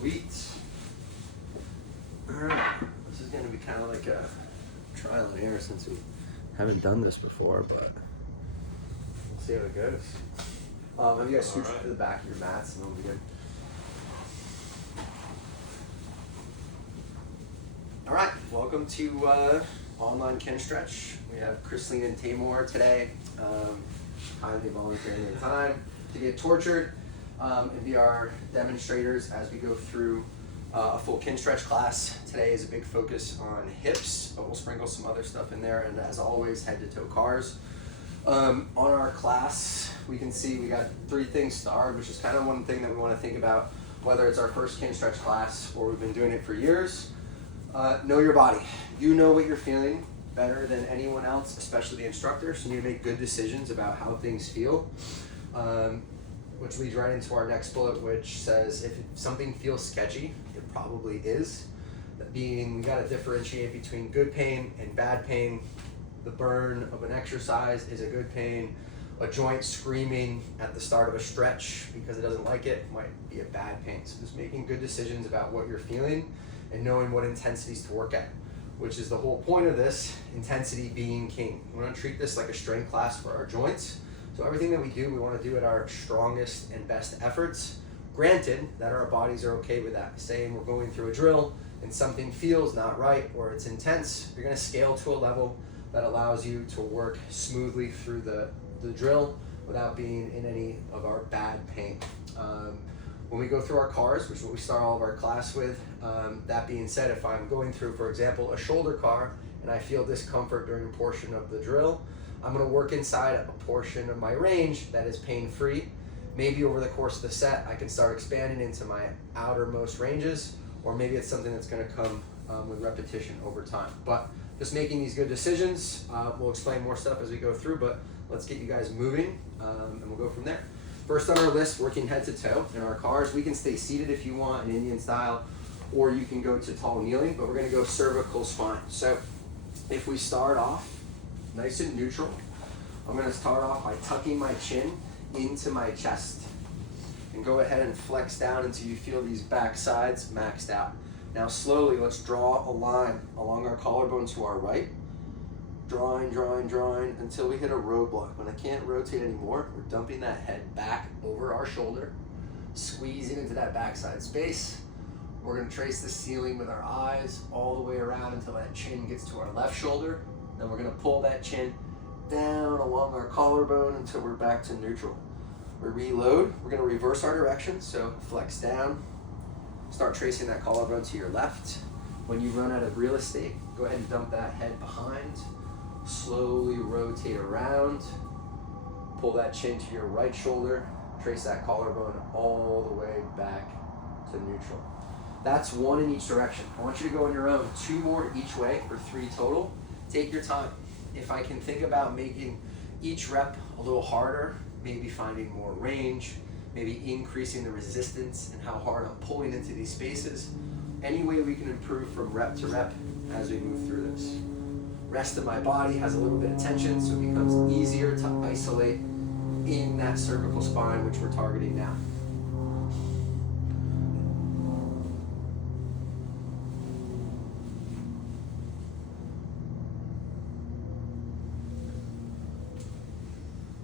Sweet. Alright, this is going to be kind of like a trial and error since we haven't done this before, but we'll see how it goes. Have you guys swooshed to the back of your mats and it'll be good. Alright, welcome to Online Kinstretch. We have Christine and Tamor today, kindly volunteering their time to get tortured and be our demonstrators as we go through a full Kinstretch class. Today is a big focus on hips, but we'll sprinkle some other stuff in there, and as always, head to toe cars. On our class, we can see we got 3 things starred, which is kind of one thing that we want to think about, whether it's our first Kinstretch class or we've been doing it for years. Know your body. You know what you're feeling better than anyone else, especially the instructor, so you need to make good decisions about how things feel. Which leads right into our next bullet, which says if something feels sketchy, it probably is. That being, we got to differentiate between good pain and bad pain. The burn of an exercise is a good pain. A joint screaming at the start of a stretch because it doesn't like it might be a bad pain. So just making good decisions about what you're feeling and knowing what intensities to work at, which is the whole point of this, intensity being king. We're going to treat this like a strength class for our joints. So everything that we do, we want to do at our strongest and best efforts. Granted that our bodies are okay with that. Saying we're going through a drill and something feels not right or it's intense, you're going to scale to a level that allows you to work smoothly through the drill without being in any of our bad pain. When we go through our cars, which is what we start all of our class with, that being said, if I'm going through, for example, a shoulder car and I feel discomfort during a portion of the drill, I'm going to work inside a portion of my range that is pain-free. Maybe over the course of the set, I can start expanding into my outermost ranges, or maybe it's something that's going to come with repetition over time. But just making these good decisions. We'll explain more stuff as we go through, but let's get you guys moving, and we'll go from there. First on our list, working head to toe in our cars. We can stay seated if you want in Indian style, or you can go to tall kneeling, but we're going to go cervical spine. So if we start off nice and neutral, I'm going to start off by tucking my chin into my chest and go ahead and flex down until you feel these back sides maxed out. Now slowly, let's draw a line along our collarbone to our right. Drawing until we hit a roadblock. When I can't rotate anymore, we're dumping that head back over our shoulder, squeezing into that backside space. We're going to trace the ceiling with our eyes all the way around until that chin gets to our left shoulder. Then we're going to pull that chin down along our collarbone until we're back to neutral. We reload. We're going to reverse our direction, so flex down. Start tracing that collarbone to your left. When you run out of real estate, go ahead and dump that head behind. Slowly rotate around. Pull that chin to your right shoulder. Trace that collarbone all the way back to neutral. That's 1 in each direction. I want you to go on your own. 2 more each way for 3 total. Take your time. If I can think about making each rep a little harder, maybe finding more range, maybe increasing the resistance and how hard I'm pulling into these spaces, any way we can improve from rep to rep as we move through this. Rest of my body has a little bit of tension, so it becomes easier to isolate in that cervical spine, which we're targeting now.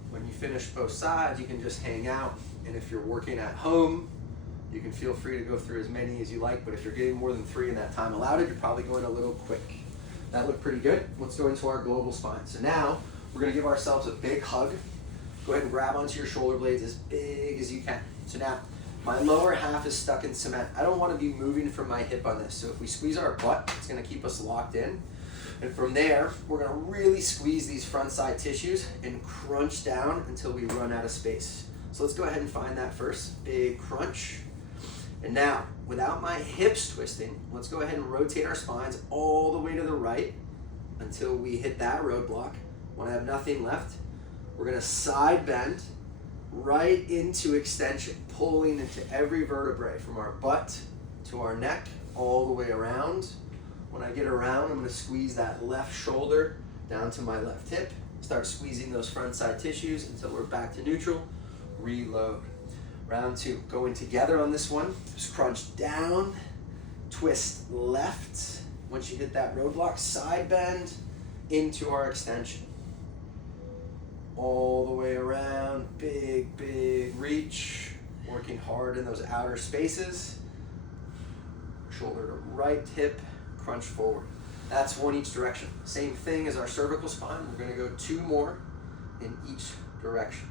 When you finish both sides, you can just hang out, and if you're working at home, you can feel free to go through as many as you like, but if you're getting more than 3 in that time allowed, you're probably going a little quick. That looked pretty good. Let's go into our global spine. So now we're going to give ourselves a big hug. Go ahead and grab onto your shoulder blades as big as you can. So now my lower half is stuck in cement. I don't want to be moving from my hip on this. So if we squeeze our butt, it's going to keep us locked in. And from there, we're going to really squeeze these front side tissues and crunch down until we run out of space. So let's go ahead and find that first. Big crunch. And now, without my hips twisting, let's go ahead and rotate our spines all the way to the right until we hit that roadblock. When I have nothing left, we're going to side bend right into extension, pulling into every vertebrae from our butt to our neck, all the way around. When I get around, I'm going to squeeze that left shoulder down to my left hip, start squeezing those front side tissues until we're back to neutral. Reload. Round 2. Going together on this one. Just crunch down, twist left. Once you hit that roadblock, side bend into our extension. All the way around, big, big reach. Working hard in those outer spaces. Shoulder to right hip, crunch forward. That's one each direction. Same thing as our cervical spine. We're gonna go 2 more in each direction.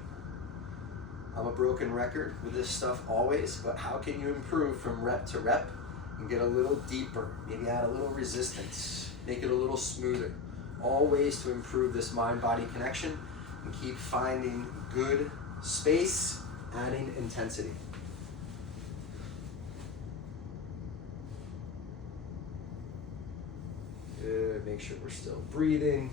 I'm a broken record with this stuff always, but how can you improve from rep to rep and get a little deeper, maybe add a little resistance, make it a little smoother. All ways to improve this mind-body connection and keep finding good space, adding intensity. Good, make sure we're still breathing.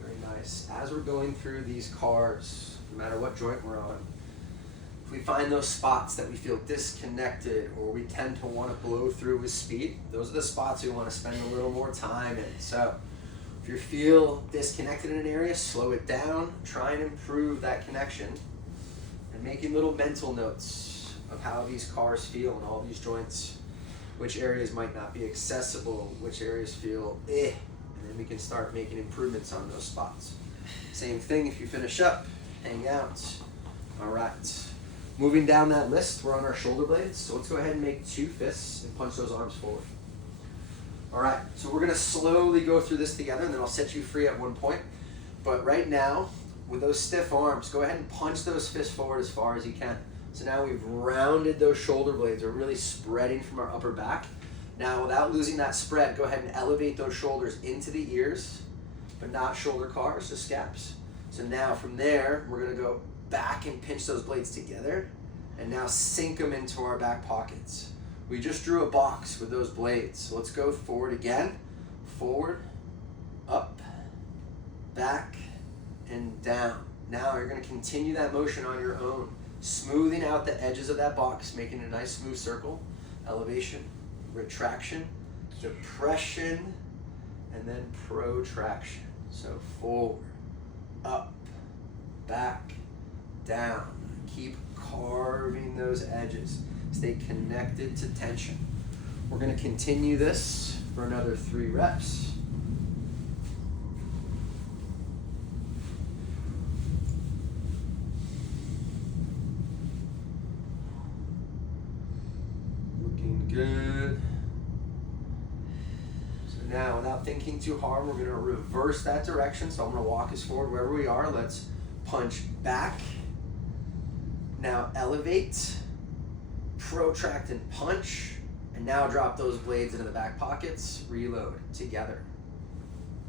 Very nice. As we're going through these cars, no matter what joint we're on, if we find those spots that we feel disconnected or we tend to want to blow through with speed, those are the spots we want to spend a little more time in. So if you feel disconnected in an area, slow it down, try and improve that connection, and making little mental notes of how these cars feel in all these joints, which areas might not be accessible, which areas feel and then we can start making improvements on those spots. Same thing if you finish up, hang out. All right. Moving down that list, we're on our shoulder blades, so let's go ahead and make 2 fists and punch those arms forward. All right, so we're gonna slowly go through this together and then I'll set you free at one point. But right now, with those stiff arms, go ahead and punch those fists forward as far as you can. So now we've rounded those shoulder blades, we're really spreading from our upper back. Now without losing that spread, go ahead and elevate those shoulders into the ears, but not shoulder cars, just scaps. So now from there, we're gonna go back and pinch those blades together and now sink them into our back pockets. We just drew a box with those blades. So let's go forward again. Forward, up, back, and down. Now you're gonna continue that motion on your own, smoothing out the edges of that box, making a nice smooth circle. Elevation, retraction, depression, and then protraction. So forward, up, back, down. Keep carving those edges. Stay connected to tension. We're going to continue this for another 3 reps. Looking good. So now, without thinking too hard, we're going to reverse that direction. So I'm going to walk us forward wherever we are. Let's punch back. Now elevate, protract and punch, and now drop those blades into the back pockets, reload together.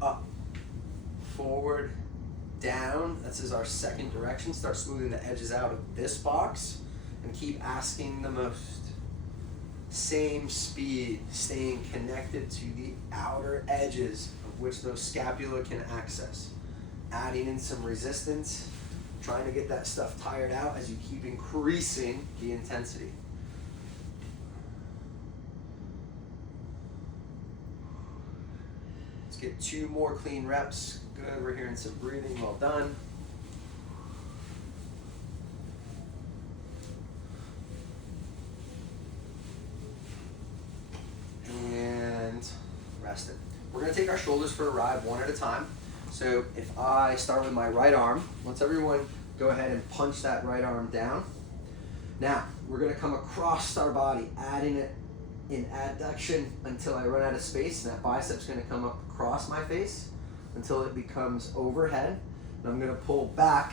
Up, forward, down. This is our second direction. Start smoothing the edges out of this box and keep asking the most. Same speed, staying connected to the outer edges of which those scapula can access. Adding in some resistance. Trying to get that stuff tired out as you keep increasing the intensity. Let's get 2 more clean reps. Good, we're hearing some breathing, well done. And rest it. We're gonna take our shoulders for a ride one at a time. So if I start with my right arm, let's everyone go ahead and punch that right arm down. Now, we're gonna come across our body, adding it in adduction until I run out of space, and that bicep's gonna come up across my face until it becomes overhead. And I'm gonna pull back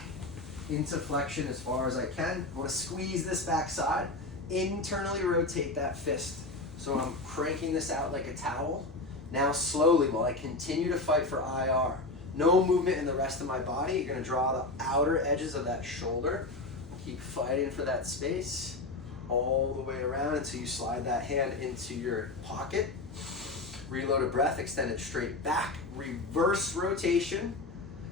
into flexion as far as I can. I wanna squeeze this back side, internally rotate that fist. So I'm cranking this out like a towel. Now slowly, while I continue to fight for IR, no movement in the rest of my body. You're gonna draw the outer edges of that shoulder. Keep fighting for that space all the way around until you slide that hand into your pocket. Reload a breath, extend it straight back. Reverse rotation,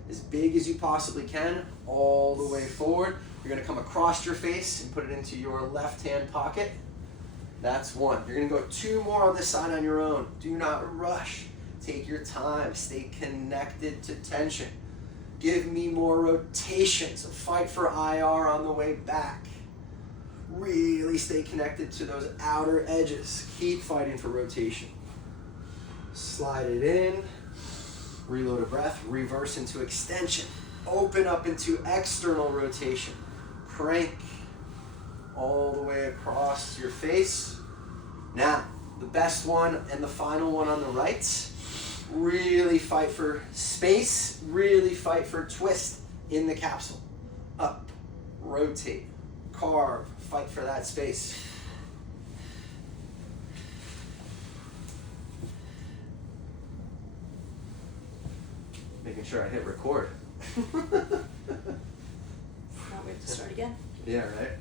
as big as you possibly can, all the way forward. You're gonna come across your face and put it into your left hand pocket. That's 1. You're gonna go 2 more on this side on your own. Do not rush. Take your time. Stay connected to tension. Give me more rotations. Fight for IR on the way back. Really stay connected to those outer edges. Keep fighting for rotation. Slide it in. Reload a breath. Reverse into extension. Open up into external rotation. Crank all the way across your face. Now, the best one and the final one on the right. Really fight for space. Really fight for twist in the capsule. Up, rotate, carve, fight for that space. Making sure I hit record. Now we have to start again. Yeah, right?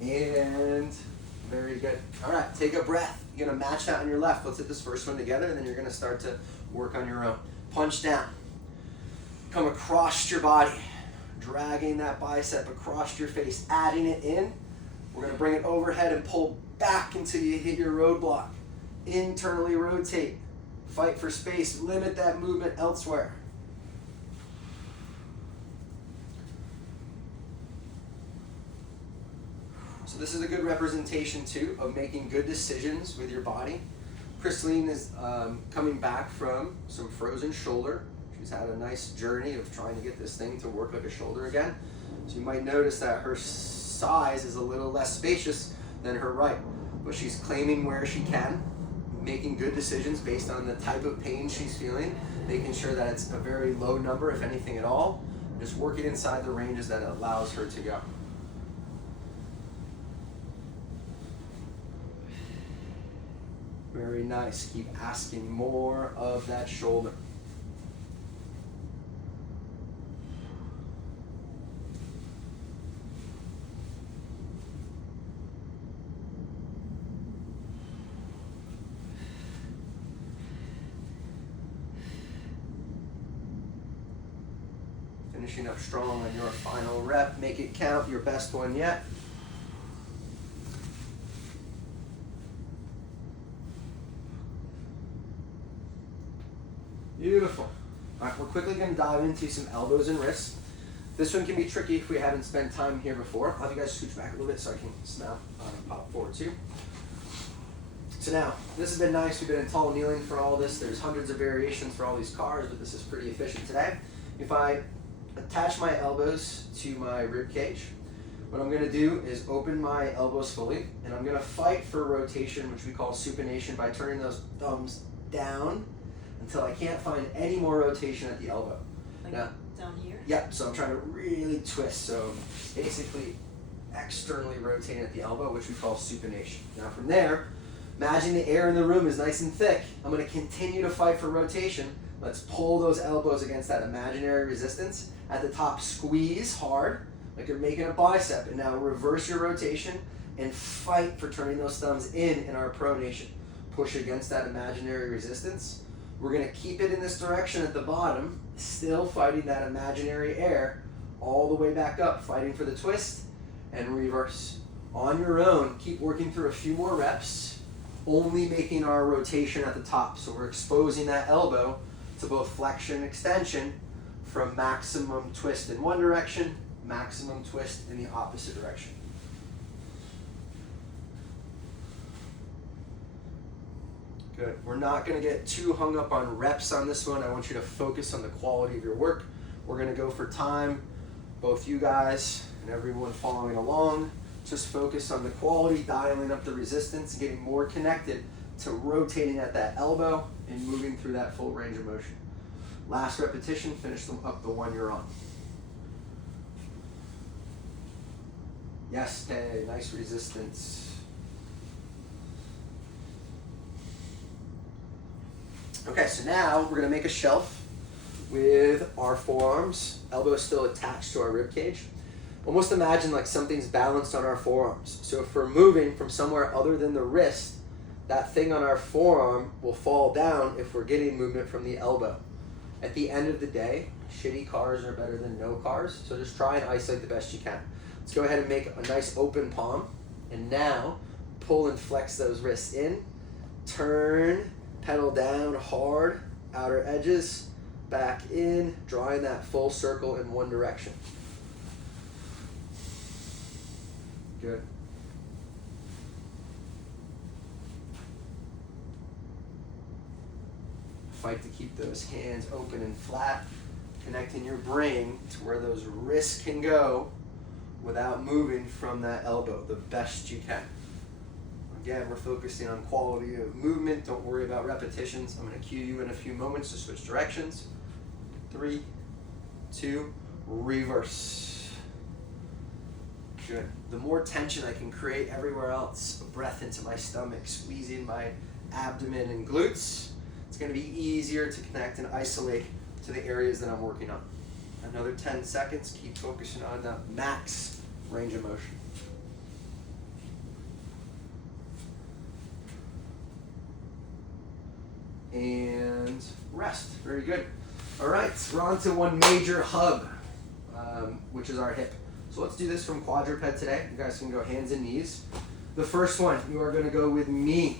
And very good. All right, take a breath. You're gonna match that on your left. Let's hit this first one together, and then you're gonna start to work on your own. Punch down. Come across your body, dragging that bicep across your face, adding it in. We're gonna bring it overhead and pull back until you hit your roadblock. Internally rotate. Fight for space. Limit that movement elsewhere. So this is a good representation too of making good decisions with your body. Christine is coming back from some frozen shoulder. She's had a nice journey of trying to get this thing to work like a shoulder again. So you might notice that her size is a little less spacious than her right, but she's claiming where she can, making good decisions based on the type of pain she's feeling, making sure that it's a very low number, if anything at all, just working inside the ranges that it allows her to go. Very nice. Keep asking more of that shoulder. Finishing up strong on your final rep. Make it count, your best one yet. Beautiful. All right, we're quickly going to dive into some elbows and wrists. This one can be tricky if we haven't spent time here before. I'll have you guys scooch back a little bit so I can snap pop forward too. So now, this has been nice. We've been in tall kneeling for all this. There's hundreds of variations for all these cars, but this is pretty efficient today. If I attach my elbows to my rib cage, what I'm going to do is open my elbows fully, and I'm going to fight for rotation, which we call supination, by turning those thumbs down until I can't find any more rotation at the elbow. Like now, down here? Yep, so I'm trying to really twist. So basically externally rotating at the elbow, which we call supination. Now from there, imagine the air in the room is nice and thick. I'm going to continue to fight for rotation. Let's pull those elbows against that imaginary resistance. At the top, squeeze hard, like you're making a bicep. And now reverse your rotation and fight for turning those thumbs in our pronation. Push against that imaginary resistance. We're going to keep it in this direction at the bottom, still fighting that imaginary air, all the way back up, fighting for the twist, and reverse. On your own, keep working through a few more reps, only making our rotation at the top. So we're exposing that elbow to both flexion and extension from maximum twist in one direction, maximum twist in the opposite direction. Good. We're not going to get too hung up on reps on this one. I want you to focus on the quality of your work. We're going to go for time, both you guys and everyone following along. Just focus on the quality, dialing up the resistance, getting more connected to rotating at that elbow and moving through that full range of motion. Last repetition, finish them up the one you're on. Yes, stay, nice resistance. Okay, so now we're going to make a shelf with our forearms, elbows still attached to our rib cage. Almost imagine like something's balanced on our forearms. So if we're moving from somewhere other than the wrist, that thing on our forearm will fall down if we're getting movement from the elbow. At the end of the day, shitty cars are better than no cars, so just try and isolate the best you can. Let's go ahead and make a nice open palm, and now pull and flex those wrists in, turn, Pedal down hard, outer edges, back in, drawing that full circle in one direction. Good. Fight to keep those hands open and flat, connecting your brain to where those wrists can go without moving from that elbow the best you can. Again, we're focusing on quality of movement. Don't worry about repetitions. I'm going to cue you in a few moments to switch directions. 3, 2, reverse. Good. The more tension I can create everywhere else, breath into my stomach, squeezing my abdomen and glutes, it's going to be easier to connect and isolate to the areas that I'm working on. Another 10 seconds. Keep focusing on the max range of motion. And rest. Very good. All right, we're on to one major hub, which is our hip. So let's do this from quadruped today. You guys can go hands and knees. The first one, you are going to go with me.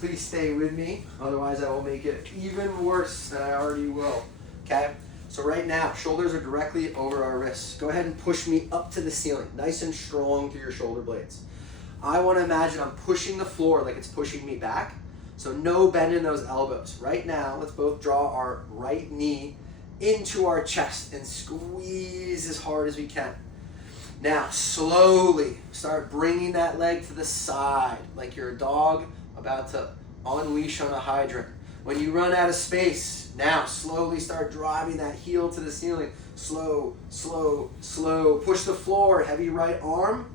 Please stay with me, otherwise I will make it even worse than I already will. Okay? So right now, shoulders are directly over our wrists. Go ahead and push me up to the ceiling, nice and strong through your shoulder blades. I want to imagine I'm pushing the floor like it's pushing me back. So no bend in those elbows. Right now, let's both draw our right knee into our chest and squeeze as hard as we can. Now, slowly start bringing that leg to the side like you're a dog about to unleash on a hydrant. When you run out of space, now slowly start driving that heel to the ceiling. Slow, slow, slow. Push the floor, heavy right arm.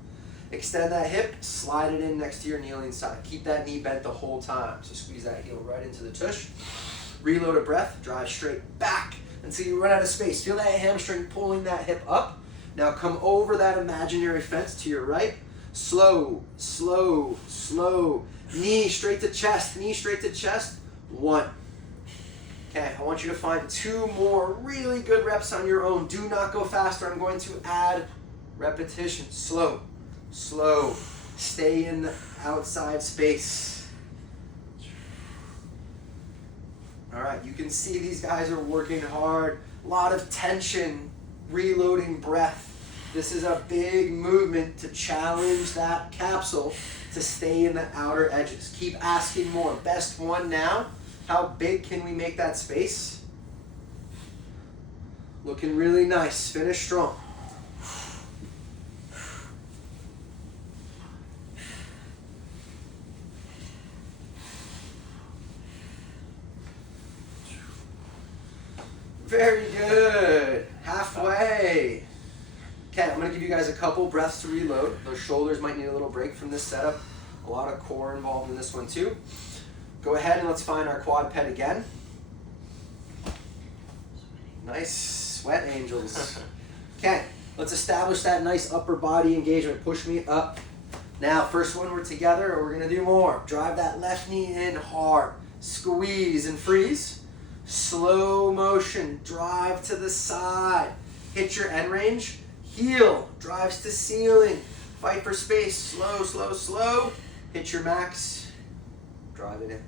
Extend that hip, slide it in next to your kneeling side. Keep that knee bent the whole time. So squeeze that heel right into the tush. Reload a breath, drive straight back until you run out of space. Feel that hamstring pulling that hip up. Now come over that imaginary fence to your right. Slow, slow, slow. Knee straight to chest, knee straight to chest. 1. Okay, I want you to find 2 more really good reps on your own. Do not go faster. I'm going to add repetition. Slow. Slow. Stay in the outside space. All right, you can see these guys are working hard. A lot of tension, reloading breath. This is a big movement to challenge that capsule to stay in the outer edges. Keep asking more. Best one now. How big can we make that space? Looking really nice. Finish strong. Very good. Halfway. Okay, I'm going to give you guys a couple breaths to reload. Those shoulders might need a little break from this setup. A lot of core involved in this one too. Go ahead and let's find our quad ped again. Nice, sweat angels. Okay, let's establish that nice upper body engagement. Push me up. Now, first one, we're together, or we're going to do more. Drive that left knee in hard. Squeeze and freeze. Slow motion, drive to the side. Hit your end range. Heel, drives to ceiling. Fight for space. Slow, slow, slow. Hit your max. Drive it in.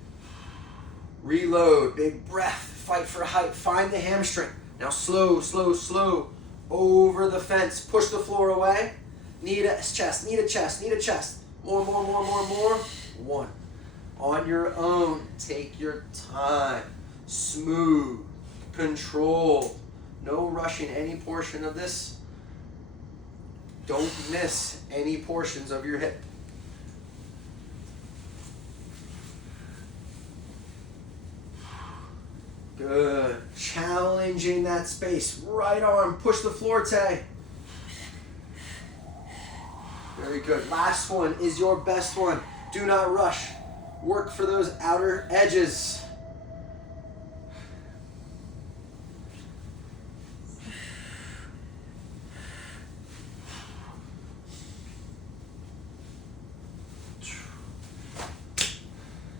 Reload, big breath. Fight for height. Find the hamstring. Now slow, slow, slow. Over the fence. Push the floor away. Knee to chest, knee to chest, knee to chest. More, more, more, more, more. 1. On your own, take your time. Smooth, controlled. No rushing any portion of this. Don't miss any portions of your hip. Good. Challenging that space. Right arm, push the floor, Tay. Very good. Last one is your best one. Do not rush. Work for those outer edges.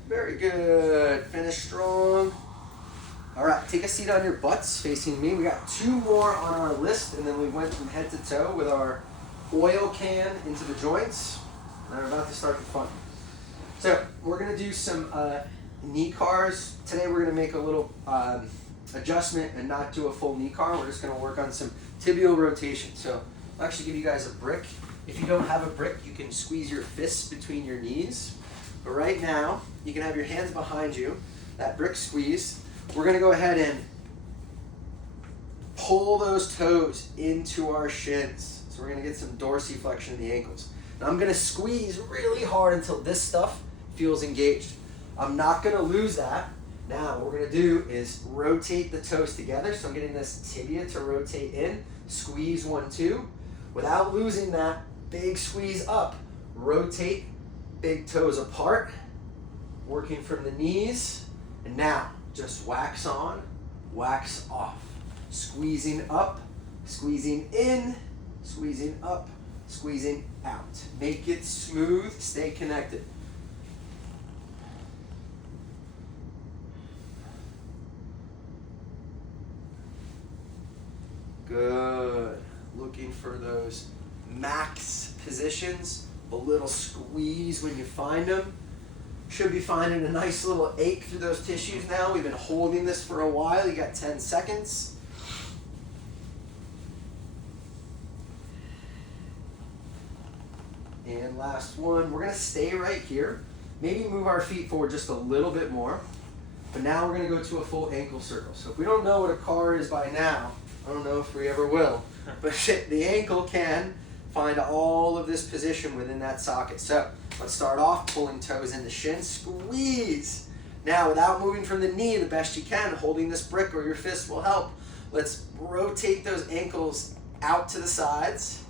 Very good. Finish strong. All right, take a seat on your butts facing me. We got 2 more on our list, and then we went from head to toe with our oil can into the joints. And I'm about to start the fun. So we're going to do some knee cars. Today we're going to make a little adjustment and not do a full knee car. We're just going to work on some tibial rotation. So I'll actually give you guys a brick. If you don't have a brick, you can squeeze your fists between your knees. But right now, you can have your hands behind you, that brick squeeze. We're going to go ahead and pull those toes into our shins. So we're going to get some dorsiflexion in the ankles. And I'm going to squeeze really hard until this stuff feels engaged. I'm not going to lose that. Now what we're going to do is rotate the toes together. So I'm getting this tibia to rotate in, squeeze 1, 2. Without losing that big squeeze up, rotate big toes apart, working from the knees. And now just wax on, wax off. Squeezing up, squeezing in, squeezing up, squeezing out. Make it smooth, stay connected. Good. Looking for those max positions. A little squeeze when you find them. Should be finding a nice little ache through those tissues now. We've been holding this for a while. You got 10 seconds. And last one. We're going to stay right here. Maybe move our feet forward just a little bit more. But now we're going to go to a full ankle circle. So if we don't know what a car is by now, I don't know if we ever will, but the ankle can find all of this position within that socket. So let's start off pulling toes into shin, squeeze. Now without moving from the knee the best you can, holding this brick or your fist will help. Let's rotate those ankles out to the sides.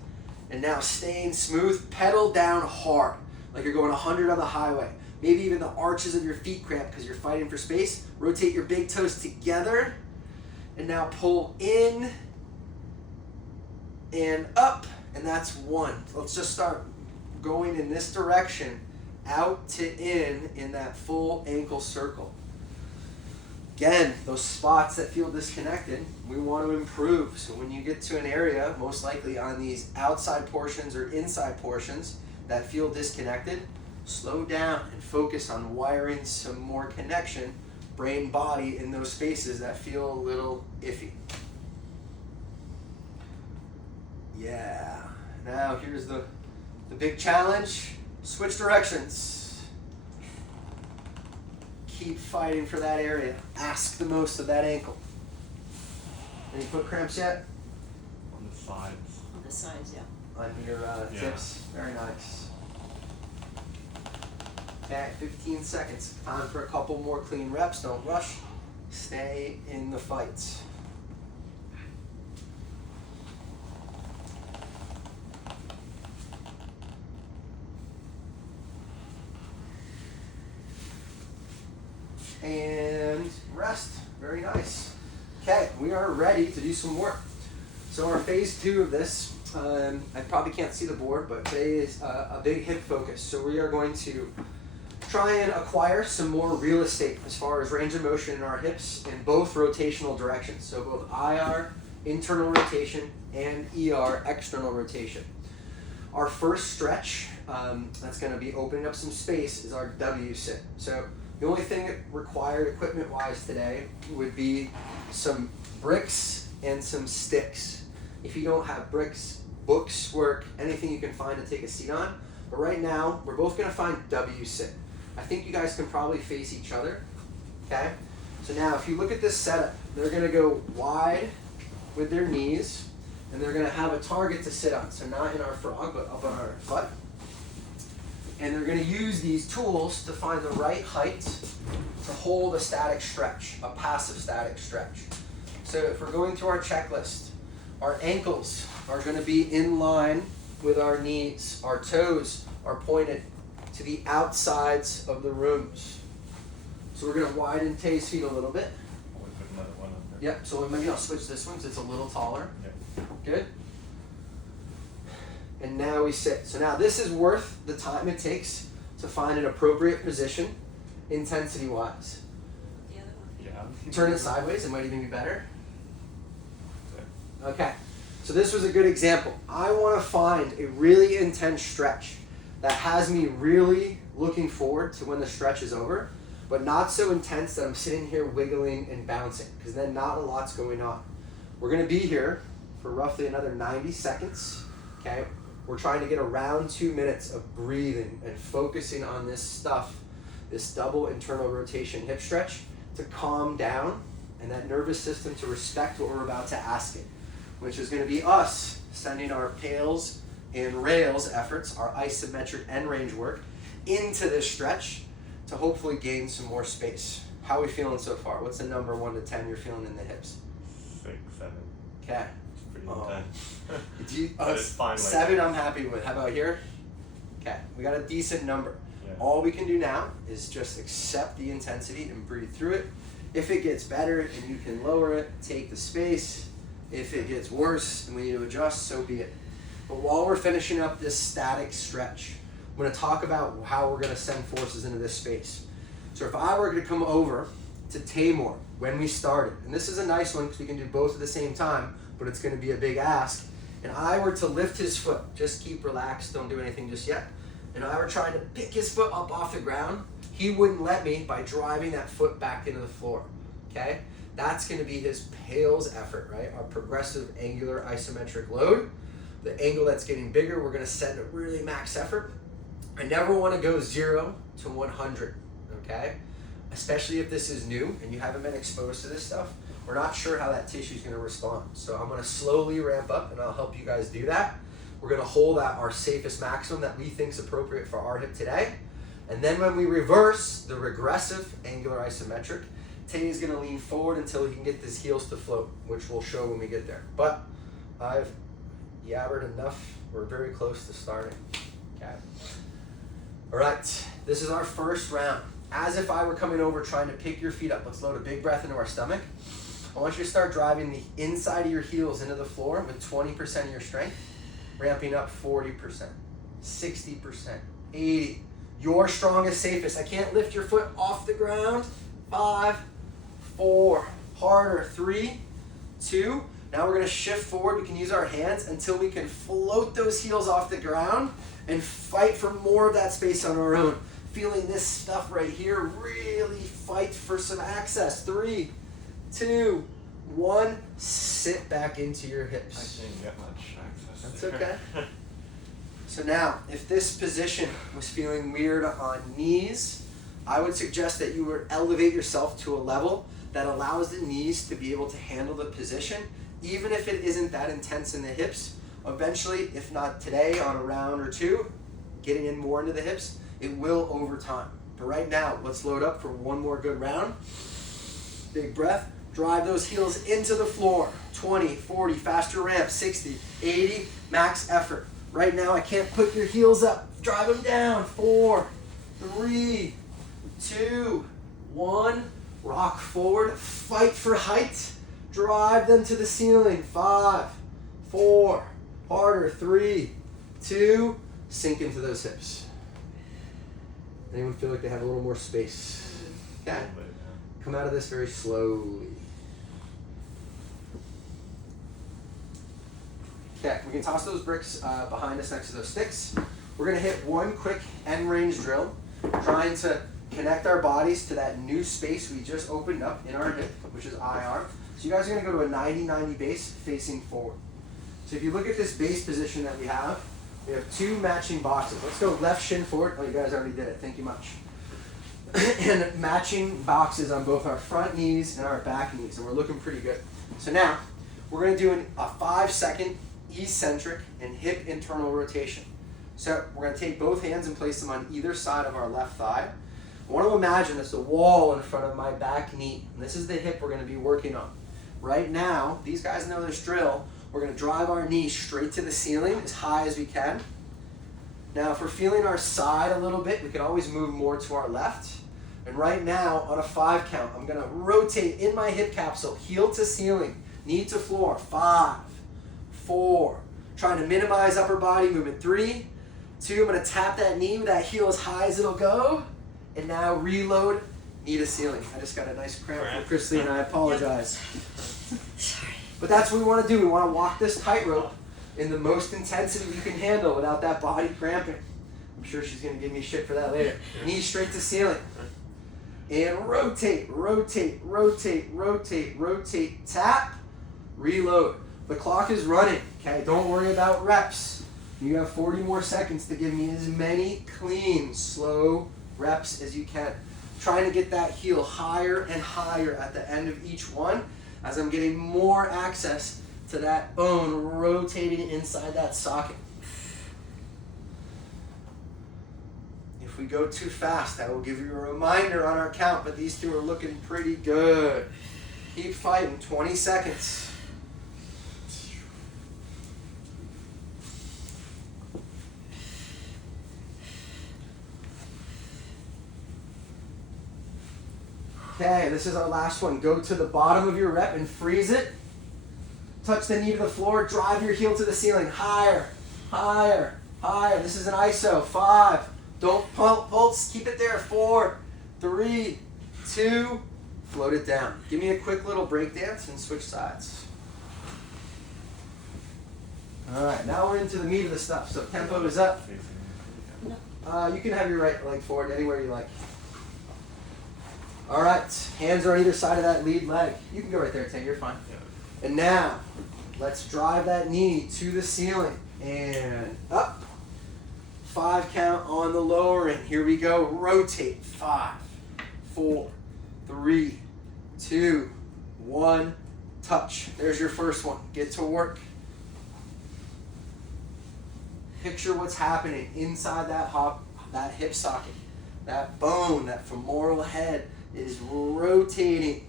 And now staying smooth, pedal down hard, like you're going 100 on the highway. Maybe even the arches of your feet cramp because you're fighting for space. Rotate your big toes together. And now pull in and up, and that's 1. Let's just start going in this direction, out to in that full ankle circle. Again, those spots that feel disconnected, we want to improve. So when you get to an area, most likely on these outside portions or inside portions that feel disconnected, slow down and focus on wiring some more connection, brain, body, in those spaces that feel a little iffy. Yeah. Now here's the big challenge. Switch directions. Keep fighting for that area. Ask the most of that ankle. Any foot cramps yet? On the sides. On the sides, yeah. On your tips. Very nice. Okay, 15 seconds. Time for a couple more clean reps. Don't rush. Stay in the fight. And rest. Very nice. Okay, we are ready to do some work. So our phase 2 of this, I probably can't see the board, but today is a big hip focus. So we are going to try and acquire some more real estate as far as range of motion in our hips in both rotational directions. So both IR, internal rotation, and ER, external rotation. Our first stretch, that's going to be opening up some space, is our W sit. So the only thing required equipment-wise today would be some bricks and some sticks. If you don't have bricks, books work, anything you can find to take a seat on. But right now, we're both going to find W sit. I think you guys can probably face each other, okay? So now if you look at this setup, they're going to go wide with their knees, and they're going to have a target to sit on. So not in our frog, but up on our butt. And they're going to use these tools to find the right height to hold a static stretch, a passive static stretch. So if we're going through our checklist, our ankles are going to be in line with our knees. Our toes are pointed to the outsides of the rooms. So we're going to widen Tay's feet a little bit. We'll put another one on there. Yep, so maybe I'll switch this one because it's a little taller. Yep. Good. And now we sit. So now this is worth the time it takes to find an appropriate position, intensity-wise. The other one. Yeah. Turn it sideways, it might even be better. Okay. Okay, so this was a good example. I want to find a really intense stretch that has me really looking forward to when the stretch is over, but not so intense that I'm sitting here wiggling and bouncing, because then not a lot's going on. We're gonna be here for roughly another 90 seconds, okay? We're trying to get around 2 minutes of breathing and focusing on this stuff, this double internal rotation hip stretch, to calm down and that nervous system to respect what we're about to ask it, which is gonna be us sending our pails and rails efforts, our isometric end range work, into this stretch to hopefully gain some more space. How are we feeling so far? What's the number 1 to 10 you're feeling in the hips? 6, 7. Okay. It's pretty intense. But it's fine. 7 I'm happy with. How about here? Okay, we got a decent number. Yeah. All we can do now is just accept the intensity and breathe through it. If it gets better and you can lower it, take the space. If it gets worse and we need to adjust, so be it. But while we're finishing up this static stretch, I'm going to talk about how we're going to send forces into this space. So if I were to come over to Tamor when we started, and this is a nice one because we can do both at the same time, but it's going to be a big ask, and I were to lift his foot, just keep relaxed, don't do anything just yet, and I were trying to pick his foot up off the ground, he wouldn't let me by driving that foot back into the floor, okay? That's going to be his PAILS effort, right? Our progressive angular isometric load. The angle that's getting bigger, we're going to set a really max effort. I never want to go 0 to 100, okay? Especially if this is new and you haven't been exposed to this stuff. We're not sure how that tissue is going to respond. So I'm going to slowly ramp up and I'll help you guys do that. We're going to hold at our safest maximum that we think is appropriate for our hip today. And then when we reverse the regressive angular isometric, Tay is going to lean forward until he can get his heels to float, which we'll show when we get there. But I've yabbered enough. We're very close to starting. Okay. All right, this is our first round. As if I were coming over trying to pick your feet up. Let's load a big breath into our stomach. I want you to start driving the inside of your heels into the floor with 20% of your strength, ramping up 40%, 60%, 80%. Your strongest, safest. I can't lift your foot off the ground. 5, 4, harder. 3, 2. Now we're gonna shift forward. We can use our hands until we can float those heels off the ground and fight for more of that space on our own. Feeling this stuff right here, really fight for some access. 3, 2, 1, sit back into your hips. I didn't get much access. That's there. okay. So now, if this position was feeling weird on knees, I would suggest that you would elevate yourself to a level that allows the knees to be able to handle the position, even if it isn't that intense in the hips. Eventually, if not today, on a round or 2, getting in more into the hips, it will over time. But right now, let's load up for one more good round. Big breath. Drive those heels into the floor. 20, 40, faster ramp, 60, 80, max effort. Right now, I can't put your heels up. Drive them down. 4, 3, 2, 1. Rock forward. Fight for height. Drive them to the ceiling. 5, 4, harder. 3, 2, sink into those hips. Anyone feel like they have a little more space? Okay. Come out of this very slowly. Okay, we can toss those bricks behind us next to those sticks. We're gonna hit one quick end range drill, trying to connect our bodies to that new space we just opened up in our hip, which is IR. So you guys are gonna go to a 90-90 base facing forward. So if you look at this base position that we have 2 matching boxes. Let's go left shin forward. Oh, you guys already did it, thank you much. And matching boxes on both our front knees and our back knees, and we're looking pretty good. So now, we're gonna do a 5-second eccentric and hip internal rotation. So we're gonna take both hands and place them on either side of our left thigh. I want to imagine it's a wall in front of my back knee. And this is the hip we're gonna be working on. Right now, these guys know this drill. We're gonna drive our knee straight to the ceiling as high as we can. Now, if we're feeling our side a little bit, we can always move more to our left. And right now, on a 5 count, I'm gonna rotate in my hip capsule, heel to ceiling, knee to floor. 5, 4, trying to minimize upper body movement. 3, 2, I'm gonna tap that knee with that heel as high as it'll go. And now reload, knee to ceiling. I just got a nice cramp from Chrisley and I apologize. Sorry. But that's what we wanna do. We wanna walk this tightrope in the most intensity we can handle without that body cramping. I'm sure she's gonna give me shit for that later. Knee straight to ceiling. and rotate, rotate, rotate, rotate, rotate, tap, reload. The clock is running, okay? Don't worry about reps. You have 40 more seconds to give me as many clean, slow reps as you can. Trying to get that heel higher and higher at the end of each one as I'm getting more access to that bone rotating inside that socket. If we go too fast, I will give you a reminder on our count, but these two are looking pretty good. Keep fighting, 20 seconds. Okay, this is our last one. Go to the bottom of your rep and freeze it. Touch the knee to the floor, drive your heel to the ceiling. Higher, higher, higher. This is an ISO. 5. Don't pulse, keep it there. 4, 3, 2, float it down. Give me a quick little break dance and switch sides. All right, now we're into the meat of the stuff. So tempo is up. You can have your right leg forward anywhere you like. All right, hands are on either side of that lead leg. You can go right there, Tay, you're fine. Yeah. And now, let's drive that knee to the ceiling and up. 5 count on the lowering. Here we go, rotate. 5, 4, 3, 2, 1, touch. There's your first one. Get to work. Picture what's happening inside that hip socket. That bone, that femoral head is rotating,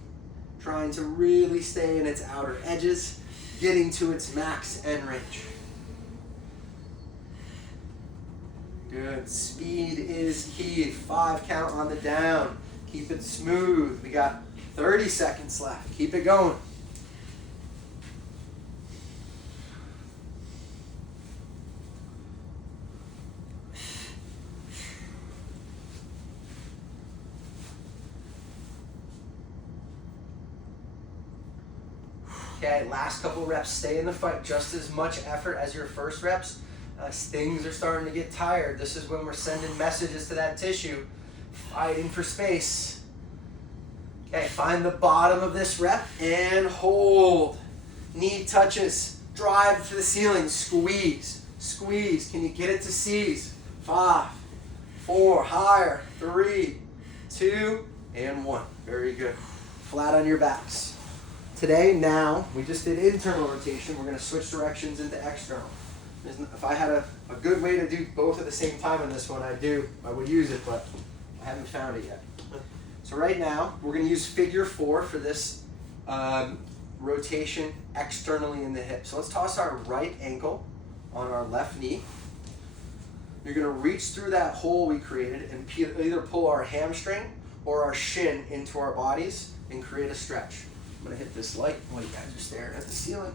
trying to really stay in its outer edges, getting to its max end range. Good. Speed is key. 5 count on the down. Keep it smooth. We got 30 seconds left. Keep it going. Okay, last couple reps. Stay in the fight. Just as much effort as your first reps. Things are starting to get tired. This is when we're sending messages to that tissue, fighting for space. Okay, find the bottom of this rep and hold. Knee touches. Drive to the ceiling. Squeeze. Squeeze. Can you get it to seize? 5, 4, higher. 3, 2, and 1. Very good. Flat on your backs. Today, now, we just did internal rotation. We're going to switch directions into external. If I had a good way to do both at the same time in this one, I would use it, but I haven't found it yet. So right now, we're going to use figure 4 for this rotation externally in the hip. So let's toss our right ankle on our left knee. You're going to reach through that hole we created and either pull our hamstring or our shin into our bodies and create a stretch. I'm going to hit this light while you guys are staring at the ceiling.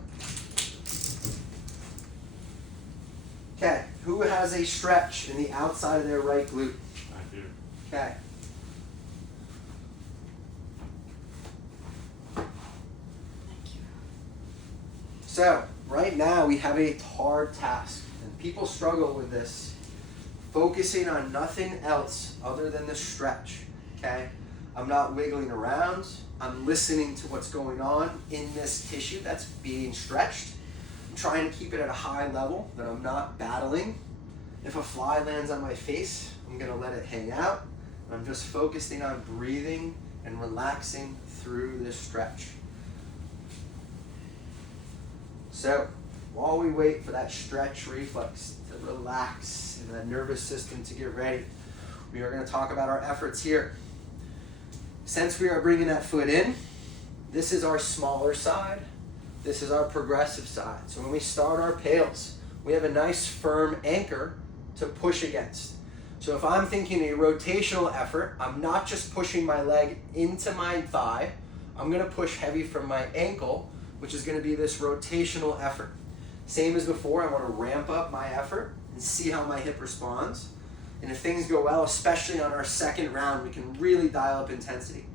Okay, who has a stretch in the outside of their right glute? I do. Okay. Thank you. So, right now we have a hard task, and people struggle with this, focusing on nothing else other than the stretch, okay? I'm not wiggling around. I'm listening to what's going on in this tissue that's being stretched. I'm trying to keep it at a high level that I'm not battling. If a fly lands on my face, I'm gonna let it hang out. And I'm just focusing on breathing and relaxing through this stretch. So, while we wait for that stretch reflex to relax and that nervous system to get ready, we are gonna talk about our efforts here. Since we are bringing that foot in, this is our smaller side. This is our progressive side. So when we start our pails, we have a nice firm anchor to push against. So if I'm thinking a rotational effort, I'm not just pushing my leg into my thigh. I'm going to push heavy from my ankle, which is going to be this rotational effort. Same as before, I want to ramp up my effort and see how my hip responds. And if things go well, especially on our second round, we can really dial up intensity.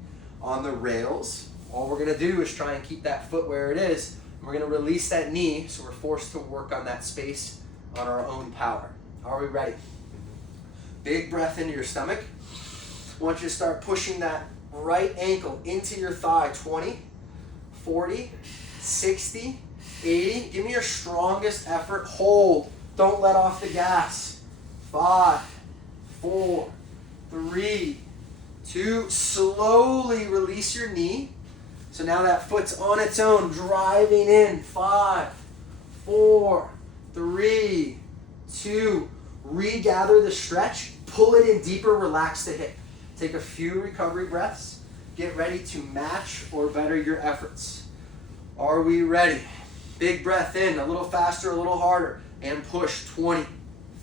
On the rails, all we're gonna do is try and keep that foot where it is. We're gonna release that knee, so we're forced to work on that space on our own power. Are we ready? Big breath into your stomach. I want you to start pushing that right ankle into your thigh. 20, 40, 60, 80. Give me your strongest effort. Hold. Don't let off the gas. 5, 4, 3, 2. Slowly release your knee. So now that foot's on its own, driving in. 5, 4, 3, 2. Regather the stretch. Pull it in deeper. Relax the hip. Take a few recovery breaths. Get ready to match or better your efforts. Are we ready? Big breath in, a little faster, a little harder, and push. 20,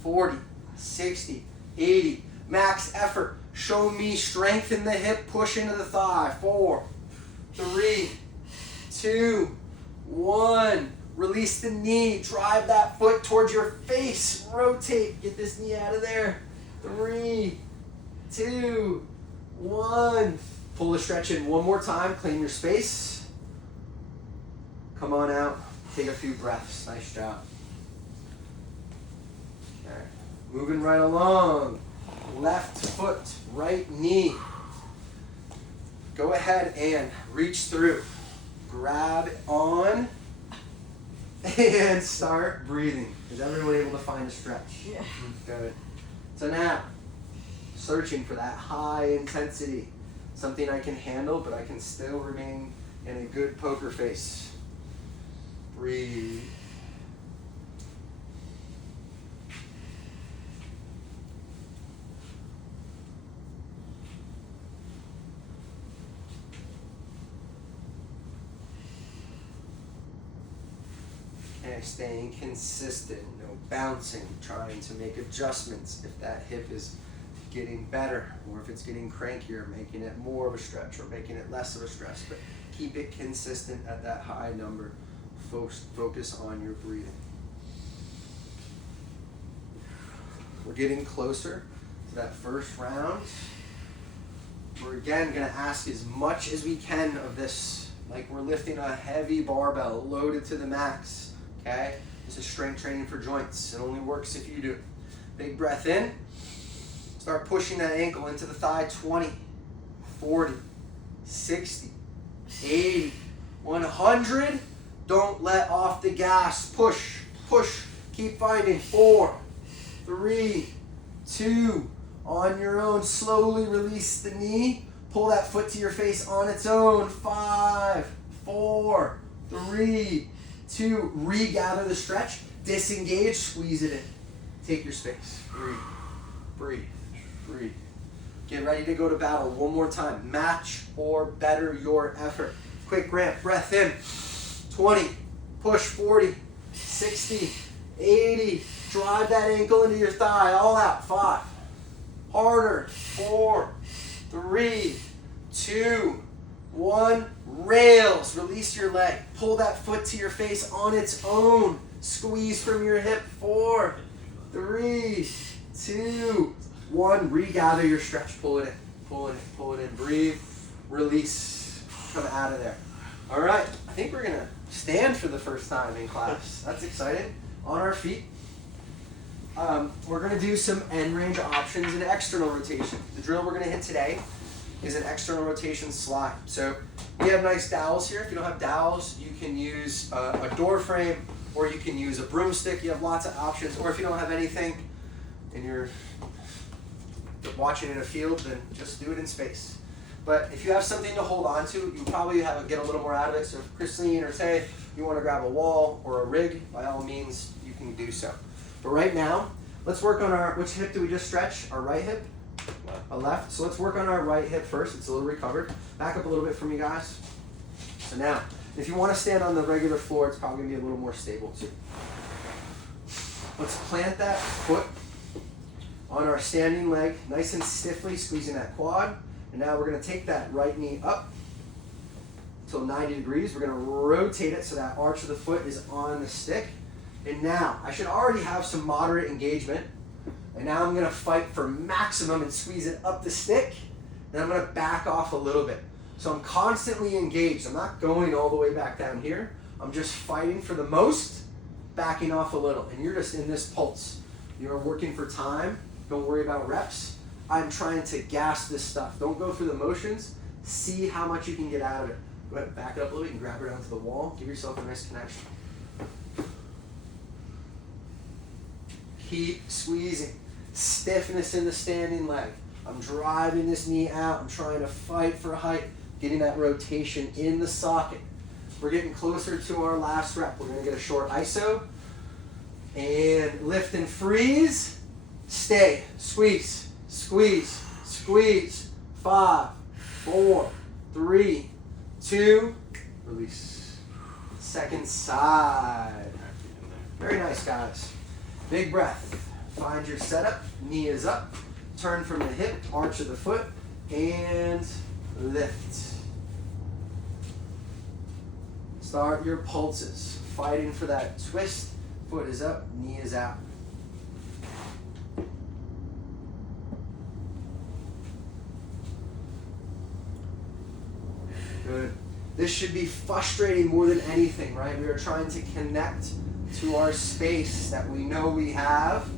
40, 60, 80. Max effort. Show me strength in the hip. Push into the thigh. 4, 3, 2, 1. Release the knee. Drive that foot towards your face. Rotate. Get this knee out of there. 3, 2, 1. Pull the stretch in one more time. Claim your space. Come on out. Take a few breaths. Nice job. Okay. Moving right along. Left foot, right knee. Go ahead and reach through. Grab on and start breathing. Is everyone able to find a stretch? Yeah. Good. So now, searching for that high intensity. Something I can handle, but I can still remain in a good poker face. Breathe. And staying consistent, no bouncing, trying to make adjustments if that hip is getting better, or if it's getting crankier, making it more of a stretch or making it less of a stretch, but keep it consistent at that high number. Focus on your breathing. We're getting closer to that first round. We're again going to ask as much as we can of this, like we're lifting a heavy barbell loaded to the max. Okay? This is strength training for joints. It only works if you do it. Big breath in. Start pushing that ankle into the thigh. 20, 40, 60, 80, 100. Don't let off the gas. Push, push. Keep finding. 4, 3, 2. On your own, slowly release the knee. Pull that foot to your face on its own. 5, 4, 3, 2. Regather the stretch. Disengage. Squeeze it in. Take your space. Breathe. Breathe. Breathe. Get ready to go to battle one more time. Match or better your effort. Quick ramp. Breath in. 20. Push. 40. 60. 80. Drive that ankle into your thigh. All out. 5. Harder. 4. 3. 2. 1. Rails. Release your leg. Pull that foot to your face on its own. Squeeze from your hip. 4. 3. 2. 1. Regather your stretch. Pull it in. Pull it in. Pull it in. Breathe. Release. Come out of there. All right. I think we're going to stand for the first time in class. That's exciting. On our feet. We're going to do some end range options and external rotation. The drill we're going to hit today is an external rotation slide. So we have nice dowels here. If you don't have dowels, you can use a door frame, or you can use a broomstick. You have lots of options. Or if you don't have anything and you're watching in a field, then just do it in space. But if you have something to hold on to, you probably get a little more out of it. So if Christine or Tay, you want to grab a wall or a rig, by all means, you can do so. But right now, let's work on which hip do we just stretch? Our right hip? A left. So let's work on our right hip first. It's a little recovered. Back up a little bit for me, guys. So now, if you want to stand on the regular floor, it's probably going to be a little more stable too. Let's plant that foot on our standing leg, nice and stiffly, squeezing that quad. And now we're going to take that right knee up till 90 degrees. We're going to rotate it so that arch of the foot is on the stick. And now, I should already have some moderate engagement. And now I'm going to fight for maximum and squeeze it up the stick. And I'm going to back off a little bit. So I'm constantly engaged. I'm not going all the way back down here. I'm just fighting for the most, backing off a little. And you're just in this pulse. You're working for time. Don't worry about reps. I'm trying to gas this stuff. Don't go through the motions. See how much you can get out of it. Go ahead, back it up a little bit and grab her down to the wall. Give yourself a nice connection. Keep squeezing. Stiffness in the standing leg. I'm driving this knee out. I'm trying to fight for height. Getting that rotation in the socket. We're getting closer to our last rep. We're going to get a short iso. And lift and freeze. Stay. Squeeze. Squeeze. Squeeze. 5, 4, 3, 2. Release. Second side. Very nice, guys. Big breath. Find your setup. Knee is up. Turn from the hip. Arch of the foot. And lift. Start your pulses. Fighting for that twist. Foot is up. Knee is out. Good. This should be frustrating more than anything, right? We are trying to connect to our space that we know we have.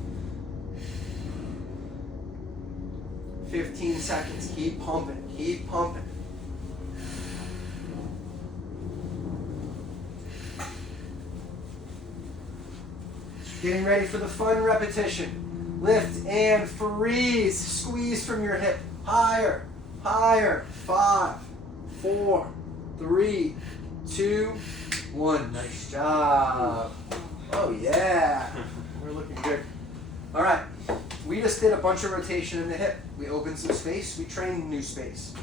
15 seconds. Keep pumping. Keep pumping. Getting ready for the fun repetition. Lift and freeze. Squeeze from your hip. Higher. Higher. 5, 4, 3, 2, 1. Nice job. Oh yeah. We're looking good. All right. We just did a bunch of rotation in the hip. We opened some space. We trained new space.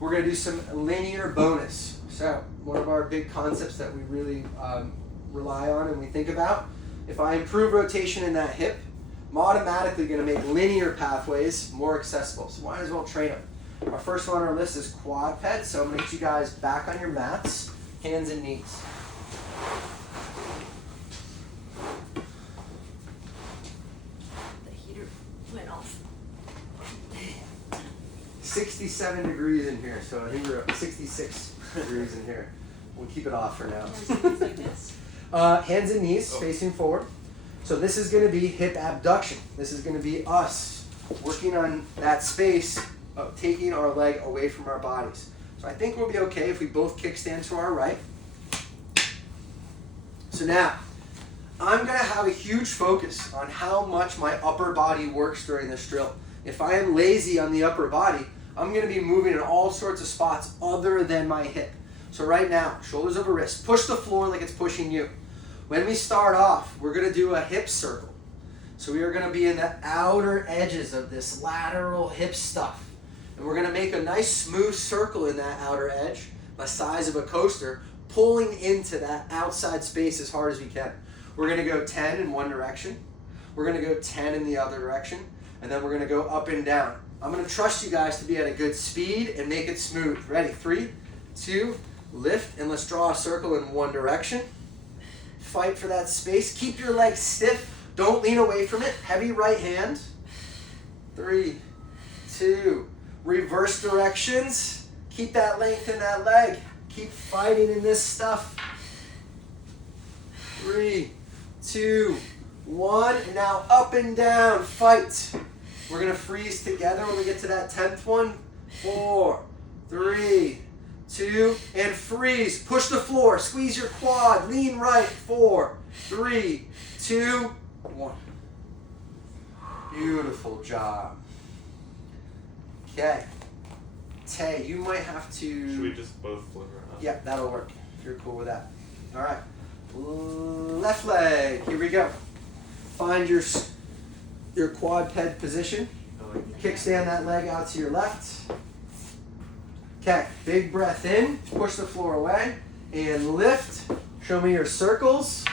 We're going to do some linear bonus. So one of our big concepts that we really rely on and we think about. If I improve rotation in that hip, I'm automatically going to make linear pathways more accessible. So might as well train them. Our first one on our list is quad ped. So I'm going to get you guys back on your mats, hands and knees. The heater went off. 67 degrees in here, so I think we're up 66 degrees in here. We'll keep it off for now. Like this. Hands and knees facing forward. So this is going to be hip abduction. This is going to be us working on that space of taking our leg away from our bodies. So I think we'll be okay if we both kickstand to our right. So now, I'm going to have a huge focus on how much my upper body works during this drill. If I am lazy on the upper body, I'm going to be moving in all sorts of spots other than my hip. So right now, shoulders over wrist. Push the floor like it's pushing you. When we start off, we're going to do a hip circle. So we are going to be in the outer edges of this lateral hip stuff. And we're going to make a nice smooth circle in that outer edge, the size of a coaster, pulling into that outside space as hard as we can. We're going to go 10 in one direction. We're going to go 10 in the other direction. And then we're going to go up and down. I'm going to trust you guys to be at a good speed and make it smooth. Ready? 3, 2, lift, and let's draw a circle in one direction. Fight for that space. Keep your legs stiff. Don't lean away from it. Heavy right hand. 3, 2, reverse directions. Keep that length in that leg. Keep fighting in this stuff. 3, 2, 1. And now up and down. Fight. We're going to freeze together when we get to that 10th one. 4, 3, 2, and freeze. Push the floor. Squeeze your quad. Lean right. 4, 3, 2, 1. Beautiful job. Okay. Tay, you might have to... Should we just both flip her up? Yeah, that'll work. If you're cool with that. All right. Left leg. Here we go. Find your quadruped position. Kickstand that leg out to your left. Okay, big breath in. Push the floor away. And lift. Show me your circles.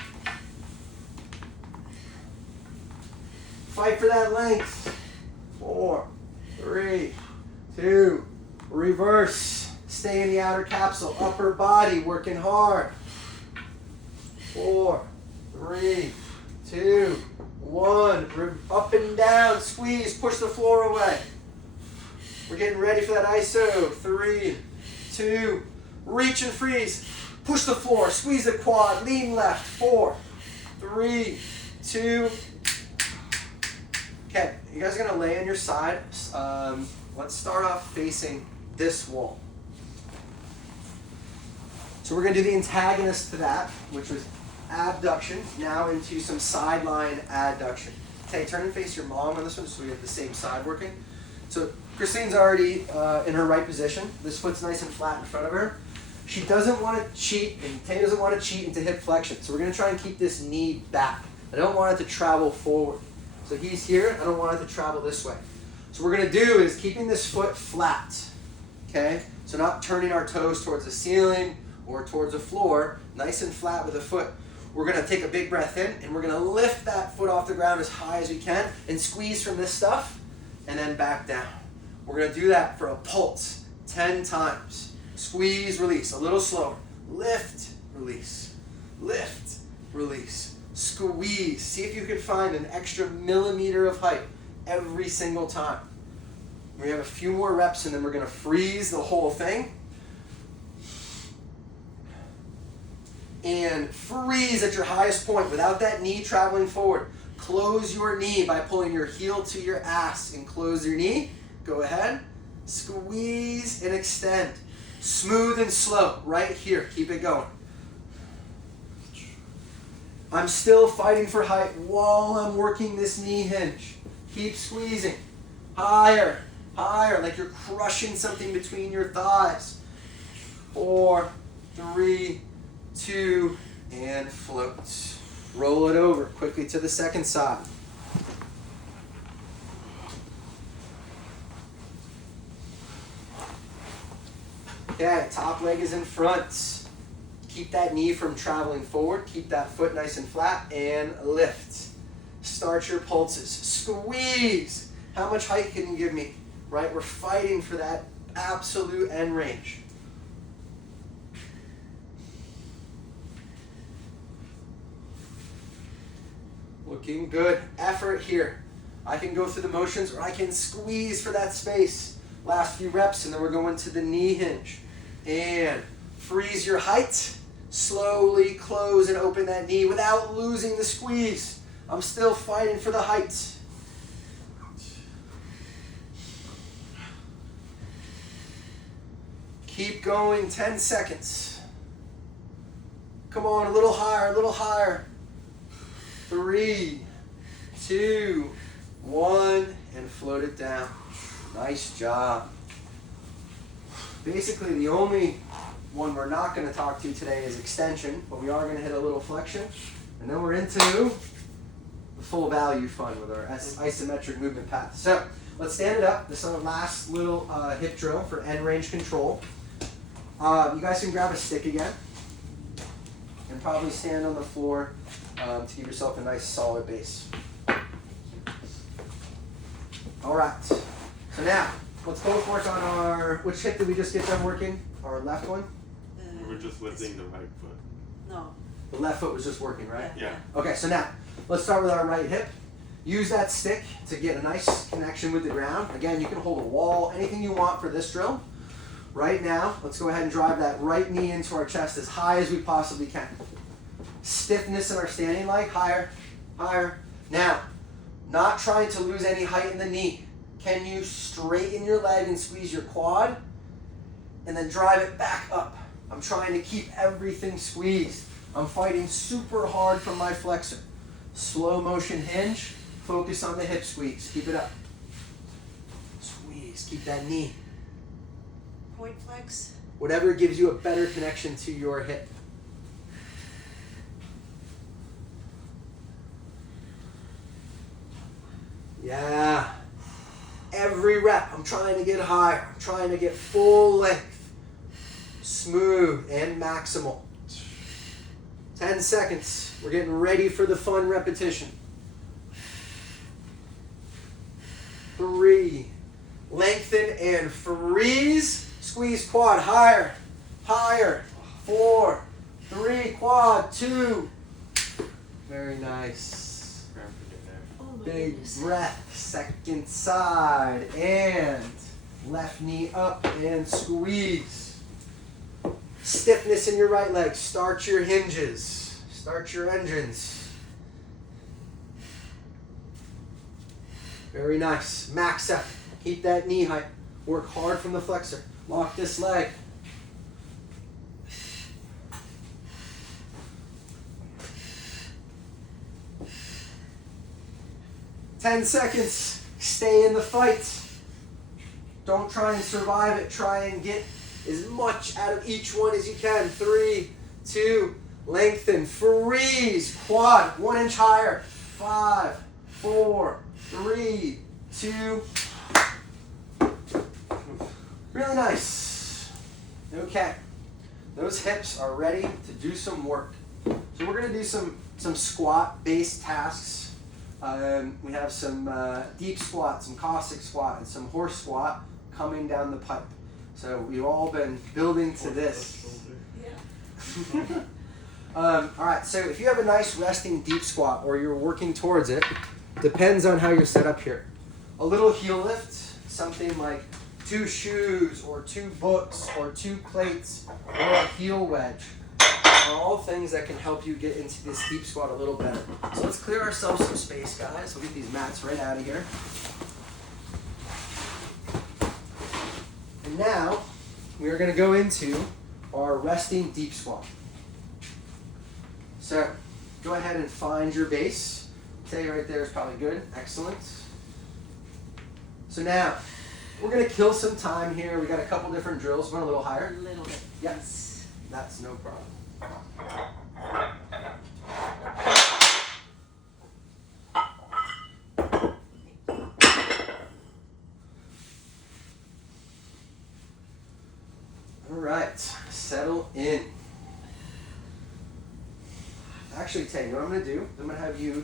Fight for that length. 4, 3, 2, reverse. Stay in the outer capsule. Upper body working hard. 4, 3, 2, 1. Up and down. Squeeze. Push the floor away. We're getting ready for that iso. 3, 2, reach and freeze. Push the floor. Squeeze the quad. Lean left. 4, 3, 2. Okay, you guys are going to lay on your side. Let's start off facing this wall. So we're going to do the antagonist to that, which was abduction, now into some sideline adduction. Okay, turn and face your mom on this one so we have the same side working. So Christine's already in her right position. This foot's nice and flat in front of her. She doesn't want to cheat, and Tay doesn't want to cheat into hip flexion. So we're going to try and keep this knee back. I don't want it to travel forward. So he's here. I don't want it to travel this way. So what we're going to do is keeping this foot flat. Okay? So not turning our toes towards the ceiling or towards the floor. Nice and flat with the foot. We're going to take a big breath in, and we're going to lift that foot off the ground as high as we can and squeeze from this stuff, and then back down. We're going to do that for a pulse 10 times. Squeeze, release, a little slower. Lift, release. Lift, release. Squeeze. See if you can find an extra millimeter of height every single time. We have a few more reps, and then we're going to freeze the whole thing. And freeze at your highest point without that knee traveling forward. Close your knee by pulling your heel to your ass and close your knee. Go ahead. Squeeze and extend. Smooth and slow right here. Keep it going. I'm still fighting for height while I'm working this knee hinge. Keep squeezing. Higher, higher, like you're crushing something between your thighs. 4, 3, 2, and float. Roll it over quickly to the second side. Okay, top leg is in front. Keep that knee from traveling forward. Keep that foot nice and flat and lift. Start your pulses. Squeeze. How much height can you give me? Right? We're fighting for that absolute end range. Looking good. Effort here. I can go through the motions or I can squeeze for that space. Last few reps, and then we're going to the knee hinge. And freeze your height. Slowly close and open that knee without losing the squeeze. I'm still fighting for the height. Keep going, 10 seconds. Come on, a little higher, a little higher. 3, 2, 1, and float it down. Nice job. Basically, the only one we're not going to talk to today is extension, but we are going to hit a little flexion. And then we're into the full value fun with our isometric movement path. So let's stand it up. This is our last little hip drill for end range control. You guys can grab a stick again and probably stand on the floor to give yourself a nice solid base. All right. So now, let's both work on our, which hip did we just get done working? Our left one? We were just lifting the right foot. No. The left foot was just working, right? Yeah. Okay, so now, let's start with our right hip. Use that stick to get a nice connection with the ground. Again, you can hold a wall, anything you want for this drill. Right now, let's go ahead and drive that right knee into our chest as high as we possibly can. Stiffness in our standing leg, higher, higher. Now, not trying to lose any height in the knee. Can you straighten your leg and squeeze your quad? And then drive it back up. I'm trying to keep everything squeezed. I'm fighting super hard from my flexor. Slow motion hinge. Focus on the hip squeeze. Keep it up. Squeeze. Keep that knee. Point flex. Whatever gives you a better connection to your hip. Yeah. Every rep, I'm trying to get higher. I'm trying to get full length. Smooth and maximal. 10 seconds. We're getting ready for the fun repetition. 3. Lengthen and freeze. Squeeze quad higher. Higher. 4. 3. Quad. 2. Very nice. Oh my Big goodness. breath, second side, and left knee up and squeeze. Stiffness in your right leg. Start your hinges. Start your engines. Very nice. Max up. Keep that knee height. Work hard from the flexor. Lock this leg. 10 seconds. Stay in the fight. Don't try and survive it. Try and get as much out of each one as you can. 3, 2, lengthen, freeze, quad, 1 inch higher. 5, 4, 3, 2. Really nice. Okay. Those hips are ready to do some work. So we're going to do some squat-based tasks. We have some deep squat, some Cossack squat, and some horse squat coming down the pipe. So we've all been building to this. Yeah. All right, so if you have a nice resting deep squat or you're working towards it, depends on how you're set up here. A little heel lift, something like 2 shoes or 2 books or 2 plates or a heel wedge are all things that can help you get into this deep squat a little better. So let's clear ourselves some space, guys. We'll get these mats right out of here. And now we are going to go into our resting deep squat. So go ahead and find your base. Stay right there is probably good. Excellent. So now we're going to kill some time here. We got a couple different drills. Run a little higher. A little bit. Yes. That's no problem. All right. Settle in. Actually, Tay, you know what I'm going to do? I'm going to have you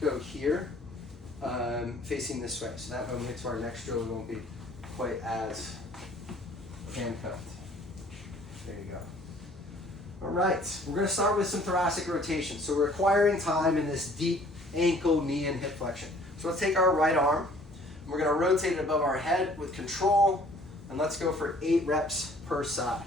go here, facing this way. So that when we get to our next drill, we won't be quite as handcuffed. There you go. All right, we're going to start with some thoracic rotation. So we're acquiring time in this deep ankle, knee, and hip flexion. So let's take our right arm. And we're going to rotate it above our head with control. And let's go for 8 reps per side.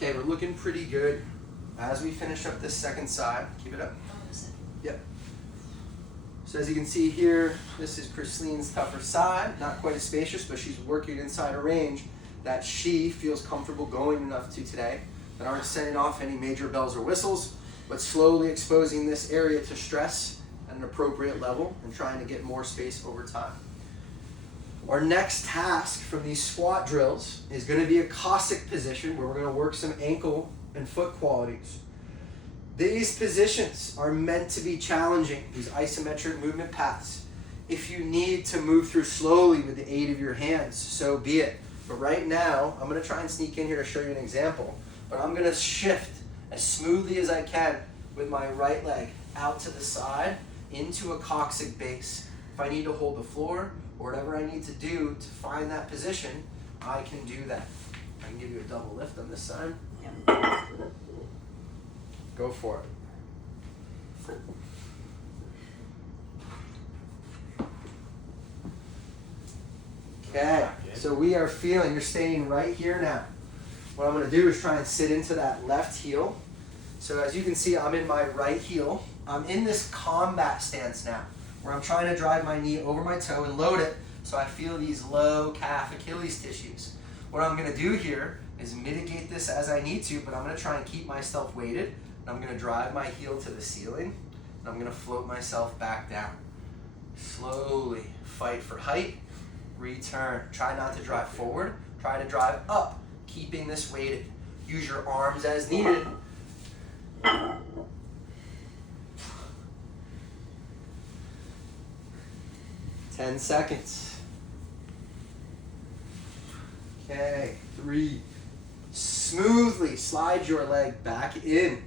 Okay, we're looking pretty good. As we finish up this second side, keep it up. Yep. So as you can see here, this is Chrislene's tougher side. Not quite as spacious, but she's working inside a range that she feels comfortable going enough to today, that aren't sending off any major bells or whistles, but slowly exposing this area to stress at an appropriate level and trying to get more space over time. Our next task from these squat drills is going to be a Cossack position where we're going to work some ankle and foot qualities. These positions are meant to be challenging, these isometric movement paths. If you need to move through slowly with the aid of your hands, so be it. But right now, I'm going to try and sneak in here to show you an example, but I'm going to shift as smoothly as I can with my right leg out to the side into a Cossack base. If I need to hold the floor, or whatever I need to do to find that position, I can do that. I can give you a double lift on this side. Yeah. Go for it. Okay, so we are feeling, you're staying right here now. What I'm going to do is try and sit into that left heel. So as you can see, I'm in my right heel. I'm in this combat stance now, where I'm trying to drive my knee over my toe and load it so I feel these low calf Achilles tissues. What I'm going to do here is mitigate this as I need to, but I'm going to try and keep myself weighted. And I'm going to drive my heel to the ceiling, and I'm going to float myself back down. Slowly fight for height, return. Try not to drive forward, try to drive up, keeping this weighted. Use your arms as needed. 10 seconds. Okay, 3. Smoothly slide your leg back in.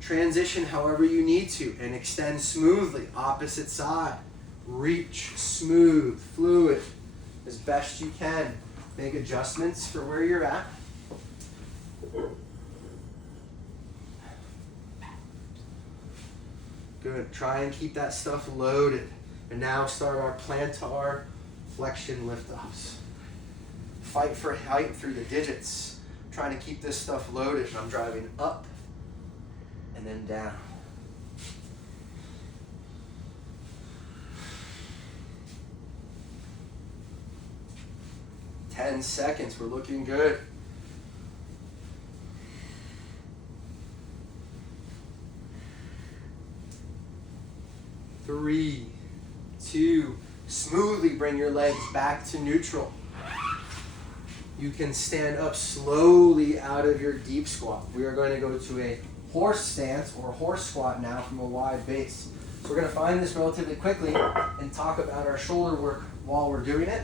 Transition however you need to and extend smoothly. Opposite side. Reach, smooth, fluid as best you can. Make adjustments for where you're at. Good. Try and keep that stuff loaded. And now start our plantar flexion lift-ups. Fight for height through the digits. Trying to keep this stuff loaded. And I'm driving up and then down. Ten seconds. We're looking good. 3, 2, smoothly bring your legs back to neutral. You can stand up slowly out of your deep squat. We are going to go to a horse stance or horse squat now from a wide base. So we're going to find this relatively quickly and talk about our shoulder work while we're doing it,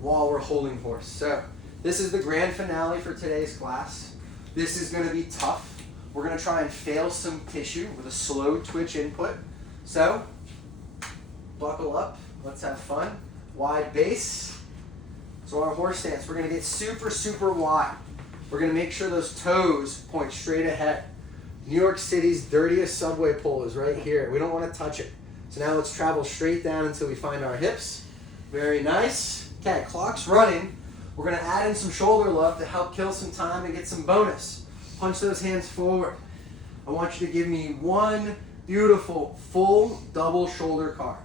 while we're holding horse. So this is the grand finale for today's class. This is going to be tough. We're going to try and fail some tissue with a slow twitch input. So, buckle up, let's have fun. Wide base. So our horse stance, we're going to get super, super wide. We're going to make sure those toes point straight ahead. New York City's dirtiest subway pole is right here. We don't want to touch it. So now let's travel straight down until we find our hips. Very nice. Okay, clock's running. We're going to add in some shoulder love to help kill some time and get some bonus. Punch those hands forward. I want you to give me one beautiful full double shoulder car.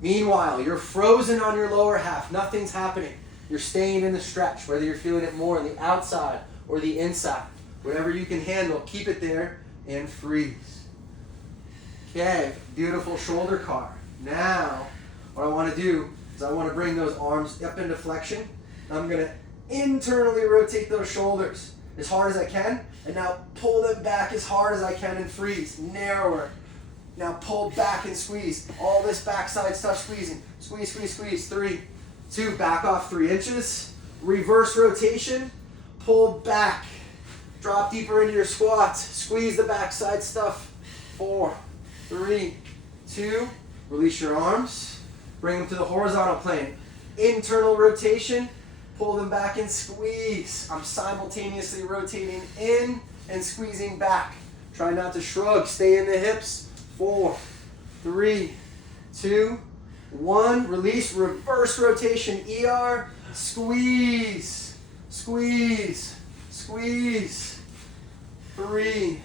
Meanwhile, you're frozen on your lower half. Nothing's happening. You're staying in the stretch, whether you're feeling it more on the outside or the inside. Whatever you can handle, keep it there and freeze. Okay, beautiful shoulder car. Now, what I want to do is I want to bring those arms up into flexion. I'm going to internally rotate those shoulders as hard as I can, and now pull them back as hard as I can and freeze. Narrower. Now pull back and squeeze. All this backside stuff squeezing. Squeeze, squeeze, squeeze. 3, 2, back off 3 inches. Reverse rotation. Pull back. Drop deeper into your squat. Squeeze the backside stuff. 4, 3, 2, release your arms. Bring them to the horizontal plane. Internal rotation. Pull them back and squeeze. I'm simultaneously rotating in and squeezing back. Try not to shrug. Stay in the hips. 4, 3, 2, 1. Release. Reverse rotation. ER. Squeeze. Squeeze. Squeeze. 3,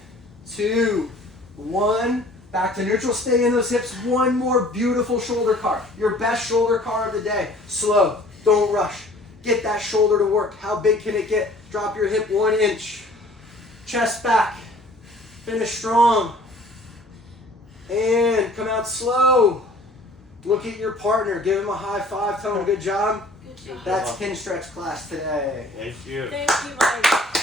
2, 1. Back to neutral. Stay in those hips. One more beautiful shoulder car. Your best shoulder car of the day. Slow. Don't rush. Get that shoulder to work. How big can it get? Drop your hip 1 inch. Chest back. Finish strong. And come out slow. Look at your partner. Give him a high five. Tell him good job. Good job. That's Kinstretch class today. Thank you. Thank you, Mike.